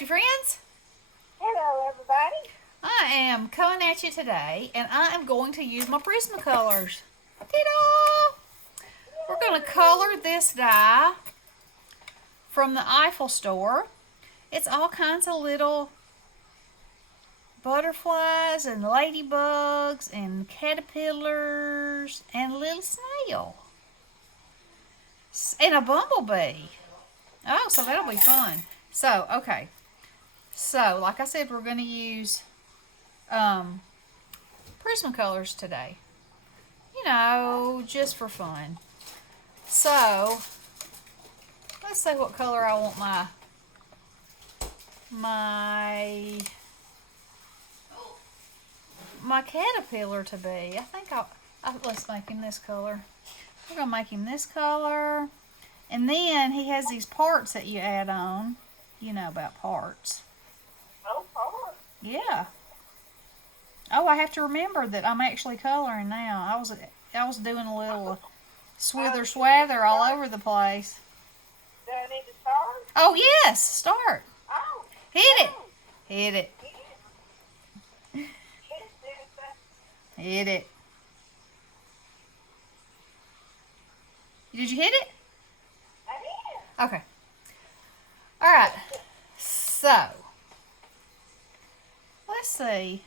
crafty friends. Hello, everybody. I am coming at you today, and I am going to use my Prismacolors. Ta-da! We're going to color this die from the Eiffel store. It's all kinds of little butterflies and ladybugs and caterpillars and a little snail. And a bumblebee. Oh, so that'll be fun. So, okay. So, like I said, we're going to use Prismacolors today. You know, just for fun. So, let's see what color I want my caterpillar to be. I think let's make him this color. We're going to make him this color. And then he has these parts that you add on. You know about parts. Oh, Lord. Yeah. Oh, I have to remember that I'm actually coloring now. I was doing a little swither swather all over the place. Do I need to start? Oh yes, start. Oh. Hit it. Oh. Hit it. Hit it. Did you hit it? I did. Okay. All right. So, let's see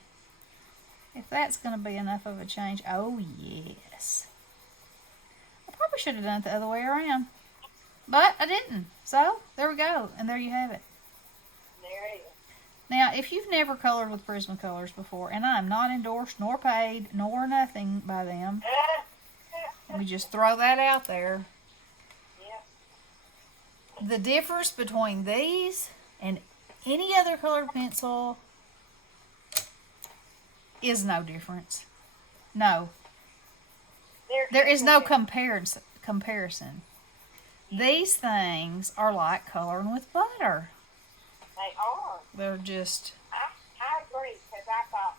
if that's going to be enough of a change. Oh, yes. I probably should have done it the other way around. But I didn't. So, there we go. And there you have it. There it is. Now, if you've never colored with Prismacolors before, and I am not endorsed nor paid nor nothing by them, let me just throw that out there. Yep. The difference between these and any other colored pencil is no difference. No. There is no comparison. These things are like coloring with butter. They are. They're just... I agree, because I thought,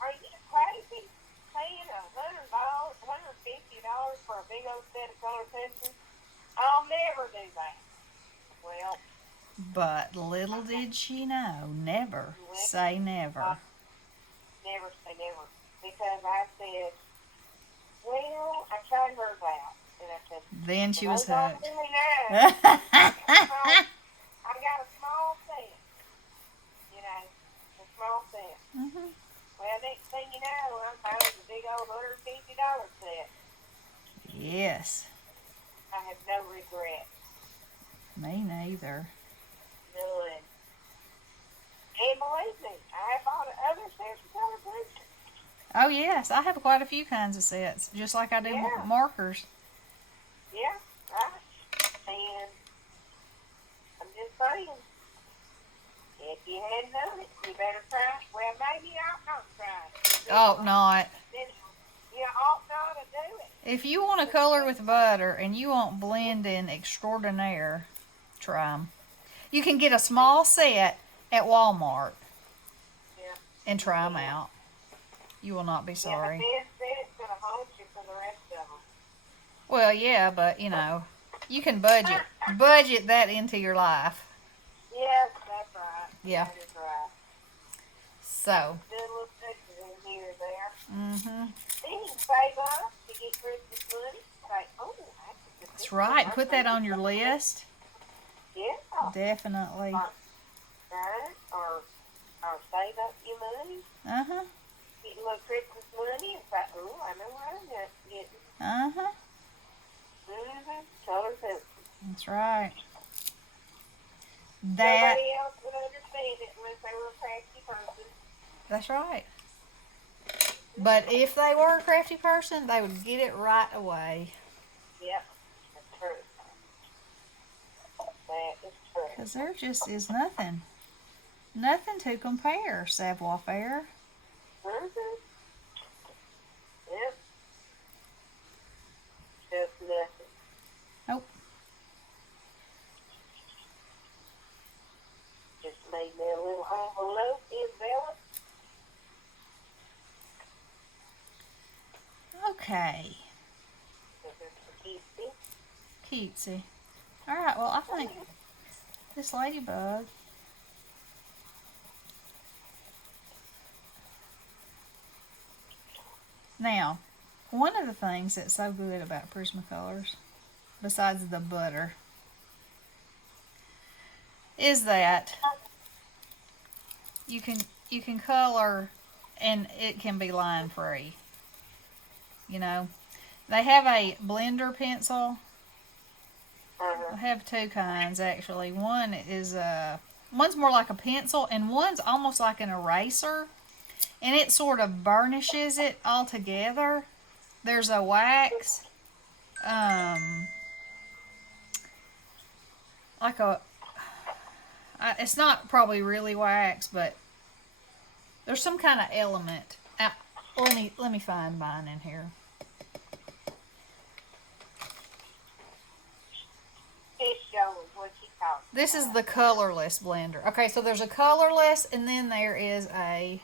are you crazy paying $100, $150 for a big old set of color pencils? I'll never do that. Well. But little did she know, never say never. Never say never. Because I said, well, I tried hers out. And I said, then she was hooked. I got a small set. You know, a small set. Mm-hmm. Well, next thing you know, I'm buying a big old $150 set. Yes. I have no regret. Me neither. None. And believe me, I have bought other sets of color pencils. Oh, yes. I have quite a few kinds of sets, just like I do markers. Yeah, right. And I'm just saying, if you hadn't done it, you better try. Well, maybe you ought not try it. Ought not. Then you ought not to do it. If you want to color with butter and you want blending extraordinaire, try them. You can get a small set at Walmart and try them out. You will not be sorry. Yeah, but then it's going to haunt you for the rest of them. Well, yeah, but, you know, you can budget that into your life. Yes, that's right. Yeah. That is right. So. Good little pictures in here or there. Mm-hmm. Then you can save up to get Christmas money. Say, oh, that's right. Put that on your list. Yeah. Definitely. Right. Or save up your money. Uh-huh. Get a little Christmas money and say, oh, I know what I'm getting. Uh-huh. Mm-hmm. Color pencil. That's right. Nobody else would understand it unless they were a crafty person. That's right. But if they were a crafty person, they would get it right away. Yep. That's true. That is true. Because there just is nothing to compare, savoir faire. Mm-hmm. Yep. Just nothing. Nope. Just made me a little envelope envelop. Okay. Cutesy. Cutesy. Alright, well, I think this ladybug Now, one of the things that's so good about Prismacolors, besides the butter, is that you can color and it can be line free. You know, they have a blender pencil. I have two kinds actually. One is one's more like a pencil, and one's almost like an eraser, and it sort of burnishes it all together. There's a wax, like it's not probably really wax, but there's some kind of element. Let me find mine in here. This is the colorless blender. Okay, so there's a colorless, and then there is a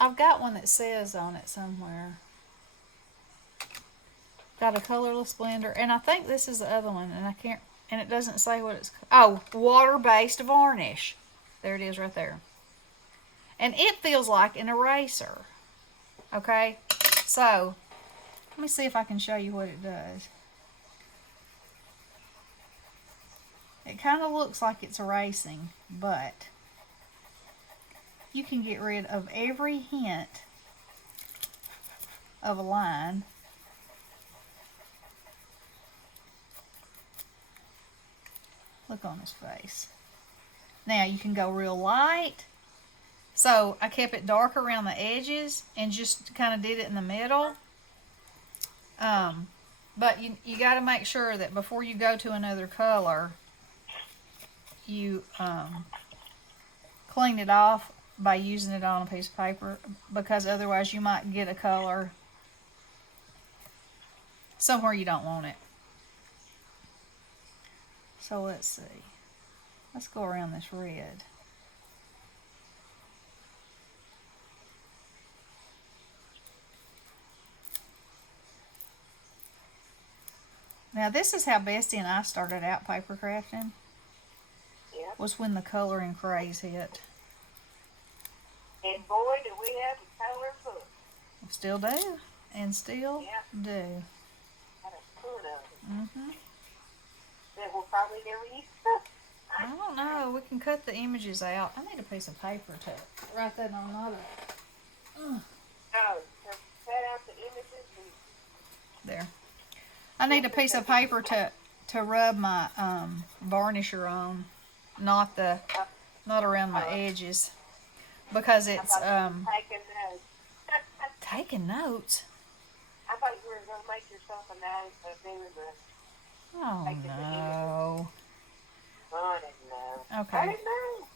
I've got one that says on it somewhere. Got a colorless blender, and I think this is the other one, and I can't, and it doesn't say what it's. Oh, water-based varnish. There it is, right there. And it feels like an eraser. Okay, so let me see if I can show you what it does. It kind of looks like it's erasing, but you can get rid of every hint of a line. Look on his face. Now you can go real light. So I kept it dark around the edges and just kind of did it in the middle. But you got to make sure that before you go to another color, you clean it off by using it on a piece of paper, because otherwise you might get a color somewhere you don't want it. So let's see. Let's go around this red. Now this is how Bestie and I started out paper crafting. Yeah. Was when the coloring craze hit. And boy, do we have a color book. Still do. And still do. Got a ton of it. Mm-hmm. That we'll probably never use. I don't know. We can cut the images out. I need a piece of paper to write that on. Not a... Oh, to cut out the images. There. I need a piece of paper to rub my varnisher on, not around my edges, because it's taking notes. Taking notes. I thought you were going to make yourself a note of doing the. Oh no. I didn't know. Okay. I didn't know.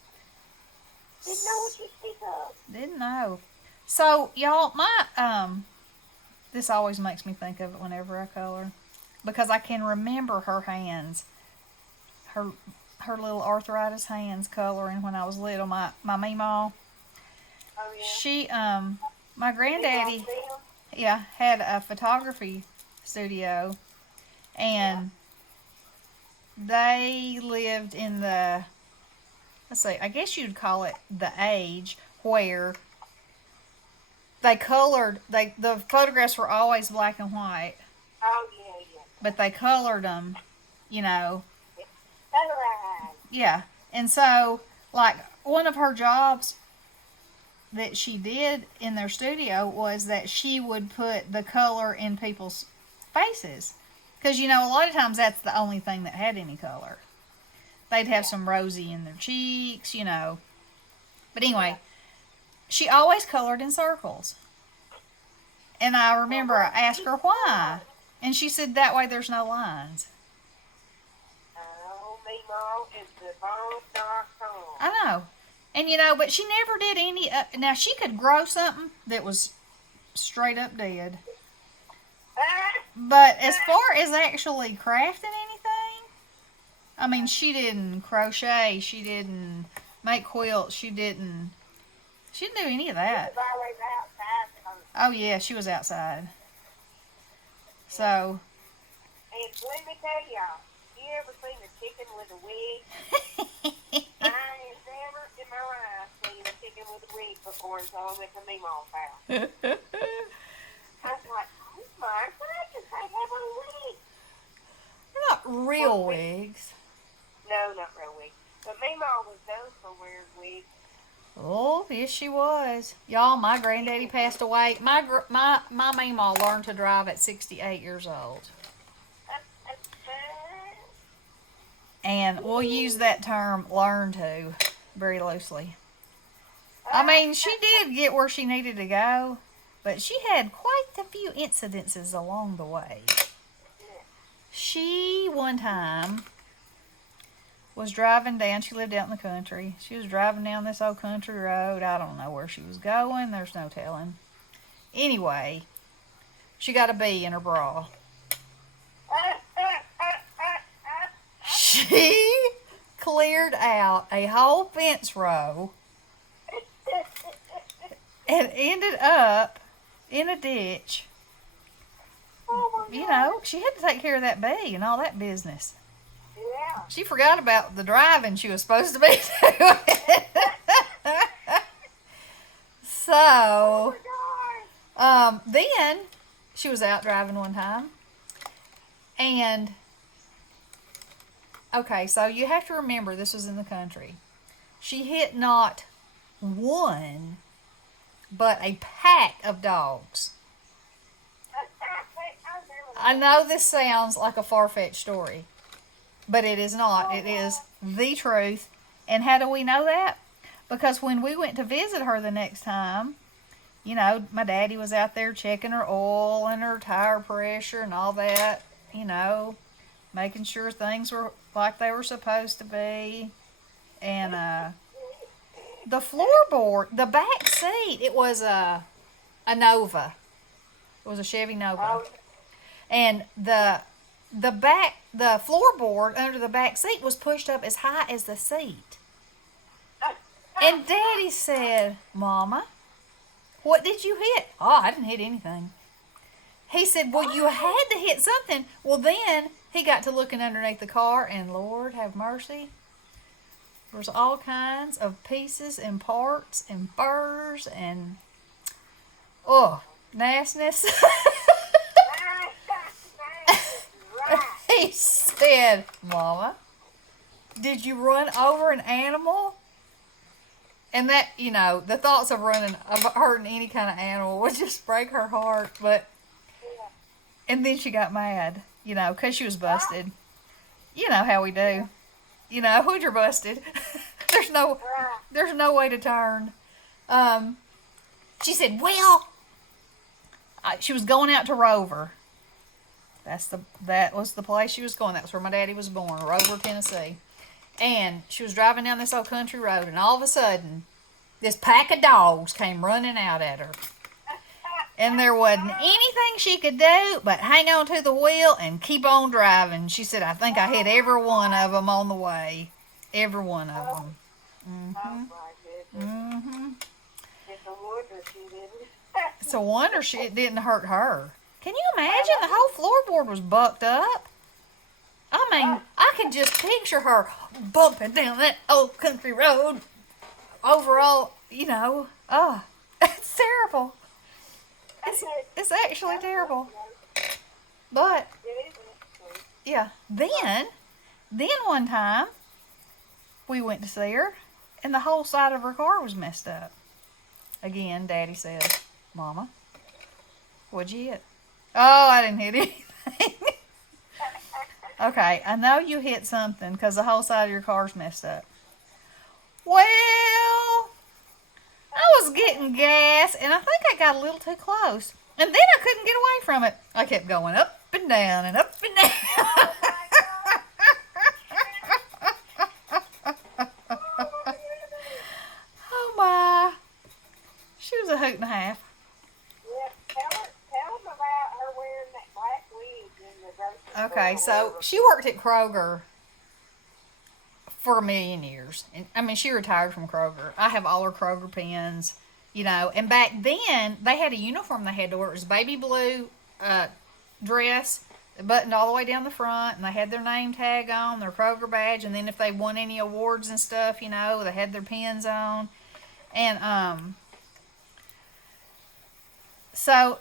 Didn't know what you speak of. Didn't know. So y'all, my this always makes me think of it whenever I color, because I can remember her hands, her little arthritis hands coloring when I was little. My meemaw. Oh yeah. She my granddaddy had a photography studio, and they lived in the, let's see, I guess you'd call it the age where they colored, the photographs were always black and white. Oh yeah, yeah. But they colored them, you know. Colorized. Yeah. And so, like, one of her jobs that she did in their studio was that she would put the color in people's faces. Because, you know, a lot of times that's the only thing that had any color. They'd have some rosy in their cheeks, you know. But anyway, she always colored in circles. And I remember I asked her why. And she said that way there's no lines. Oh, meemaw is the bomb.com. I know. And, you know, but she never did any... now, she could grow something that was straight up dead. But as far as actually crafting anything, I mean, she didn't crochet. She didn't make quilts. She didn't do any of that. She was always outside. Oh, yeah, she was outside. So... And let me tell y'all, you ever seen a chicken with a wig? I ain't never in my life seen a chicken with a wig before until I went to Meemaw's house. I was like, oh my goodness, they have a wig. They're not real wigs. No, not real wigs. But Meemaw was known for wearing wigs. Oh, yes, she was. Y'all, my granddaddy passed away. My Meemaw learned to drive at 68 years old. And we'll use that term, learn to, very loosely. I mean, she did get where she needed to go, but she had quite a few incidences along the way. She, one time, was driving down. She lived out in the country. She was driving down this old country road. I don't know where she was going. There's no telling. Anyway, she got a bee in her bra. She cleared out a whole fence row and ended up in a ditch. You know, she had to take care of that bee and all that business. Yeah. She forgot about the driving she was supposed to be doing. So, then she was out driving one time. And, okay, so you have to remember this was in the country. She hit not one, but a pack of dogs. I know this sounds like a far-fetched story, but it is not. It is the truth. And how do we know that? Because when we went to visit her the next time, you know, my daddy was out there checking her oil and her tire pressure and all that, you know, making sure things were like they were supposed to be. And the floorboard, the back seat, it was a Nova. It was a Chevy Nova. And the floorboard under the back seat was pushed up as high as the seat. And Daddy said, Mama, what did you hit? Oh, I didn't hit anything. He said, well, you had to hit something. Well, then he got to looking underneath the car, and Lord have mercy, there's all kinds of pieces and parts and furs and, nastiness. He said, Mama, did you run over an animal? And that, you know, the thoughts of hurting any kind of animal would just break her heart. But, and then she got mad, you know, because she was busted. You know how we do. You know, when you're busted, there's no way to turn. She said, well, she was going out to Rover. That was the place she was going. That's where my daddy was born, Rover, Tennessee. And she was driving down this old country road, and all of a sudden, this pack of dogs came running out at her. And there wasn't anything she could do but hang on to the wheel and keep on driving. She said, I think I hit every one of them on the way. Every one of them. Mm-hmm. Mm-hmm. It's a wonder she didn't. It's a wonder it didn't hurt her. Can you imagine? The whole floorboard was bucked up. I mean, I can just picture her bumping down that old country road. Overall, you know, it's terrible. It's actually terrible. But, yeah, then one time, we went to see her, and the whole side of her car was messed up. Again, Daddy said, Mama, what'd you hit? Oh, I didn't hit anything. Okay, I know you hit something because the whole side of your car's messed up. Well, I was getting gas, and I think I got a little too close. And then I couldn't get away from it. I kept going up and down and up and down. Oh, my. She was a hoot and a half. Tell them about her wearing that black wig in the grocery store. Okay, so she worked at Kroger for a million years. And, I mean, she retired from Kroger. I have all her Kroger pins, you know. And back then, they had a uniform they had to wear. It was baby blue dress buttoned all the way down the front, and they had their name tag on, their Kroger badge, and then if they won any awards and stuff, you know, they had their pins on. And so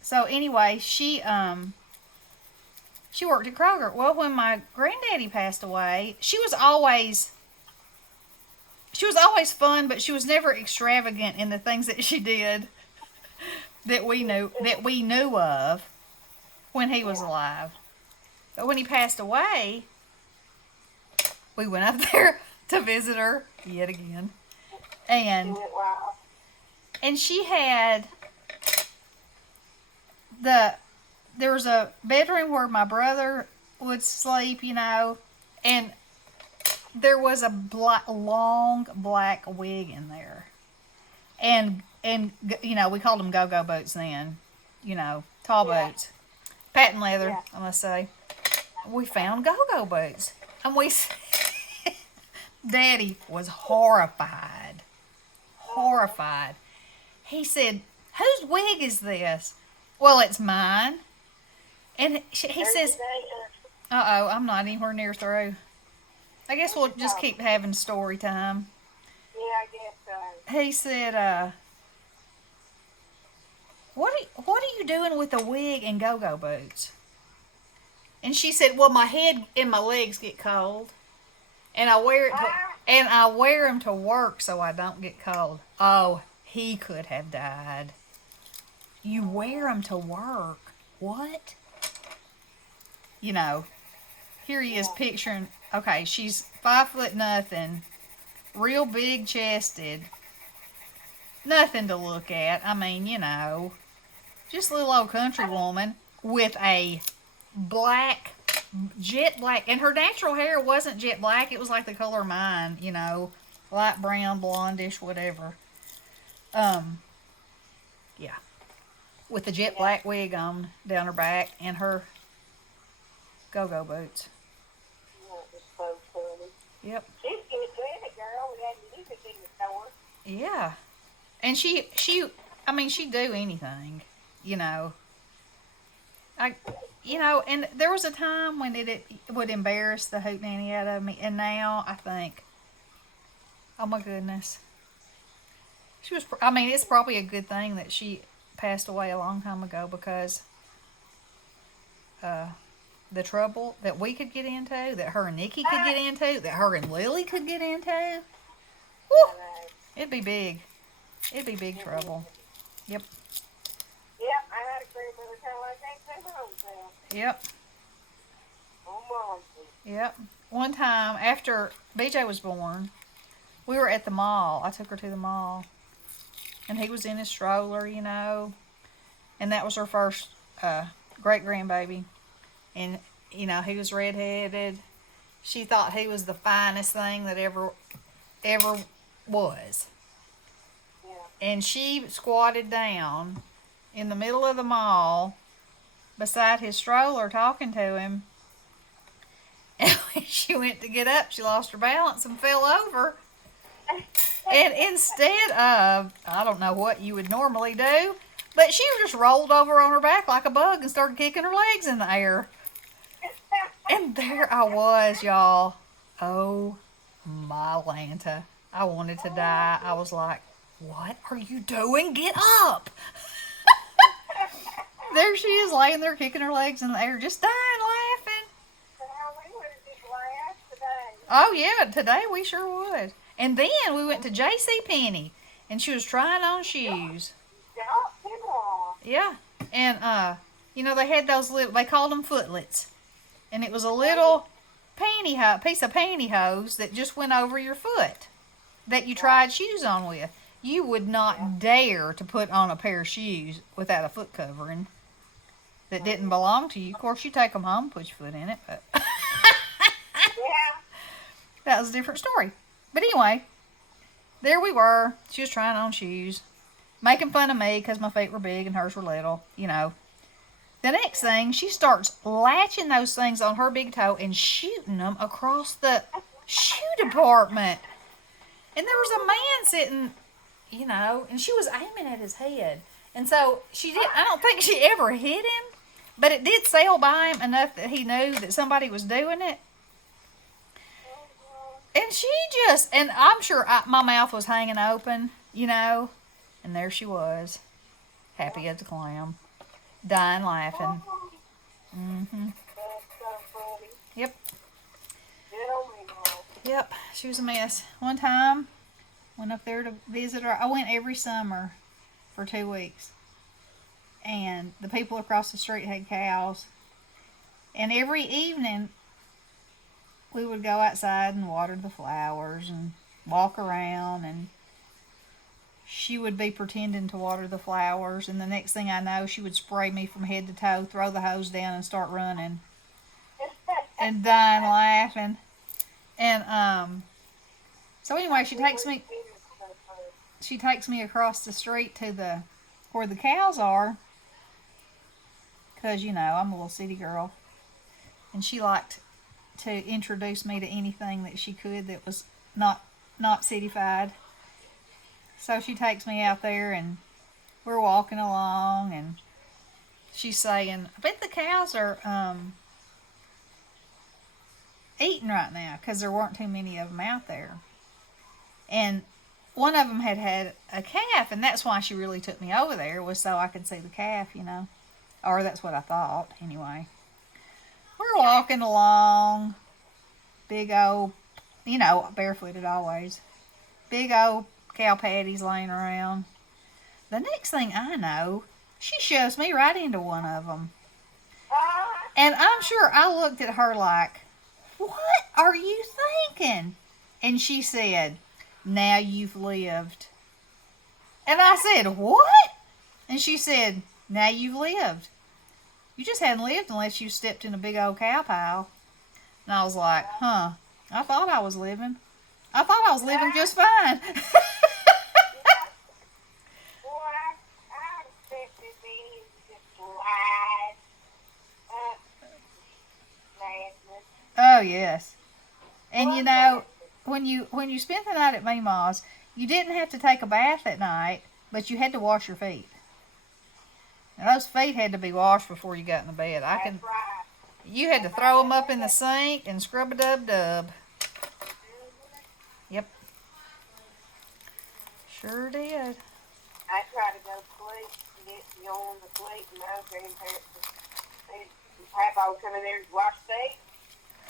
so anyway, she worked at Kroger. Well, when my granddaddy passed away, she was always fun, but she was never extravagant in the things that she did that we knew of when he was alive. But when he passed away, we went up there to visit her yet again. And she had there was a bedroom where my brother would sleep, you know, and there was a long black wig in there. And you know, we called them go-go boots then, you know, tall boots. Patent leather, I must say. We found go-go boots. And Daddy was horrified. Horrified. He said, "Whose wig is this?" "Well, it's mine." And he says, "Uh-oh, I'm not anywhere near through. I guess we'll just keep having story time." Yeah, I guess so. He said, what are you doing with a wig and go-go boots?" And she said, "Well, my head and my legs get cold, and I wear them to work so I don't get cold." Oh, he could have died. You wear them to work? What? You know, here he is picturing. Okay, she's 5 foot nothing, real big chested, nothing to look at. I mean, you know, just a little old country woman with a jet black, and her natural hair wasn't jet black. It was like the color of mine, you know, light brown, blondish, whatever. Yeah, with the jet black wig on down her back and her go-go boots. So funny. Yep. She's good at girl. We had music in the store. Yeah. And she I mean, she'd do anything, you know. And there was a time when it would embarrass the hootenanny out of me, and now I think, oh my goodness. It's probably a good thing that she passed away a long time ago, because the trouble that we could get into, that her and Nikki could get into, that her and Lily could get into, whew, it'd be big. It'd be big trouble. Yep. Yep, I had a grandmother kind of like that too, myself. Yep. Oh, Mom. Yep. One time after BJ was born, we were at the mall. I took her to the mall. And he was in his stroller, you know. And that was her first great-grandbaby. And, you know, he was redheaded. She thought he was the finest thing that ever was. Yeah. And she squatted down in the middle of the mall beside his stroller talking to him. And when she went to get up, she lost her balance and fell over. And instead of, I don't know what you would normally do, but she just rolled over on her back like a bug and started kicking her legs in the air. And there I was, y'all. Oh, my Lanta. I wanted to die. I was like, what are you doing? Get up. There she is laying there kicking her legs in the air, just dying laughing. We would have just laughed today. Oh, yeah, today we sure would. And then we went to JCPenney, and she was trying on shoes. Yeah. And, you know, they had those little, they called them footlets. And it was a little piece of pantyhose that just went over your foot that you tried shoes on with. You would not dare to put on a pair of shoes without a foot covering that didn't belong to you. Of course, you take them home, put your foot in it, but that was a different story. But anyway, there we were. She was trying on shoes, making fun of me because my feet were big and hers were little, you know. The next thing, she starts latching those things on her big toe and shooting them across the shoe department. And there was a man sitting, you know, and she was aiming at his head. And so I don't think she ever hit him, But it did sail by him enough that he knew that somebody was doing it. And she just, and I'm sure my mouth was hanging open, you know. And there she was, happy as a clam, dying laughing. Mm-hmm. That's so funny. Yep. Good old Mama. Yep, she was a mess. One time, went up there to visit her. I went every summer for 2 weeks. And the people across the street had cows. And every evening, we would go outside and water the flowers and walk around. And she would be pretending to water the flowers. And the next thing I know, she would spray me from head to toe, throw the hose down, and start running. And dying laughing. And so anyway, she takes me across the street to where the cows are, because you know I'm a little city girl, and she liked to introduce me to anything that she could that was not cityfied. So she takes me out there, and we're walking along, and she's saying, "I bet the cows are eating right now, because there weren't too many of them out there." And one of them had a calf, and that's why she really took me over there, was so I could see the calf, you know. Or that's what I thought, anyway. We're walking along, big old, you know, barefooted always, big old cow patties laying around. The next thing I know, she shoves me right into one of them. And I'm sure I looked at her like, "What are you thinking?" And she said, "Now you've lived." And I said, "What?" And she said, "Now you've lived. You just hadn't lived unless you stepped in a big old cow pile." And I was like, "Huh, I thought I was living. I thought I was living just fine." Oh, yes. And you know, when you spent the night at Meemaw's, you didn't have to take a bath at night, but you had to wash your feet. Now, those feet had to be washed before you got in the bed. You had to throw them up in the sink and scrub-a-dub-dub. Yep. Sure did. I try to go to sleep and get you on the sleep, and my grandparents, Papa would come in there and wash feet.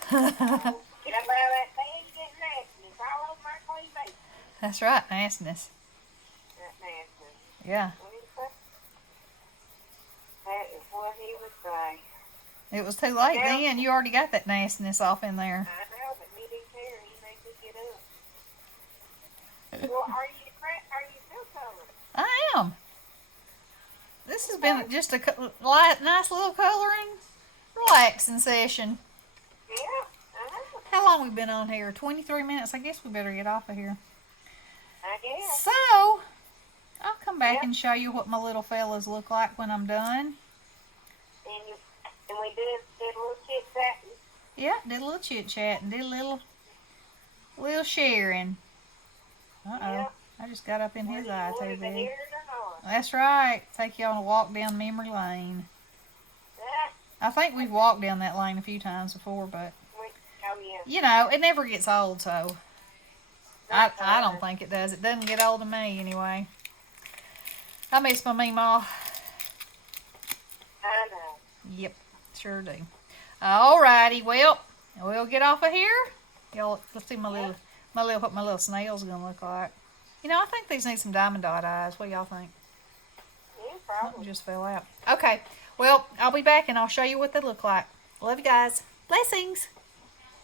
Get up out of that bed and get nasty. It's all over my clean face. That's right, nastiness. That nasty. Yeah. That is what he would say. It was too late then. You already got that nastiness off in there. I know, but he didn't care. He made me get up. Well, are you still coloring? I am. This has been just a nice little coloring, relaxing session. Yeah, I know. How long we been on here? 23 minutes. I guess we better get off of here. I guess. So, I'll come back and show you what my little fellas look like when I'm done. And we did a little chit-chatting. Yeah, did a little chit-chatting. Did a little sharing. Uh-oh. Yeah. I just got up in his eye too big. Here or not. That's right. Take you on a walk down memory lane. Yeah. I think we've walked down that lane a few times before, but Oh, yeah. you know, it never gets old, so I don't think it does. It doesn't get old to me anyway. I miss my Meemaw. I know. Yep, sure do. Alrighty, well, we'll get off of here. Y'all, let's see what my little snail's gonna look like. You know, I think these need some diamond dot eyes. What do y'all think? Yeah, Something probably. just fell out. Okay, well, I'll be back and I'll show you what they look like. Love you guys. Blessings.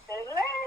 Toodaloo.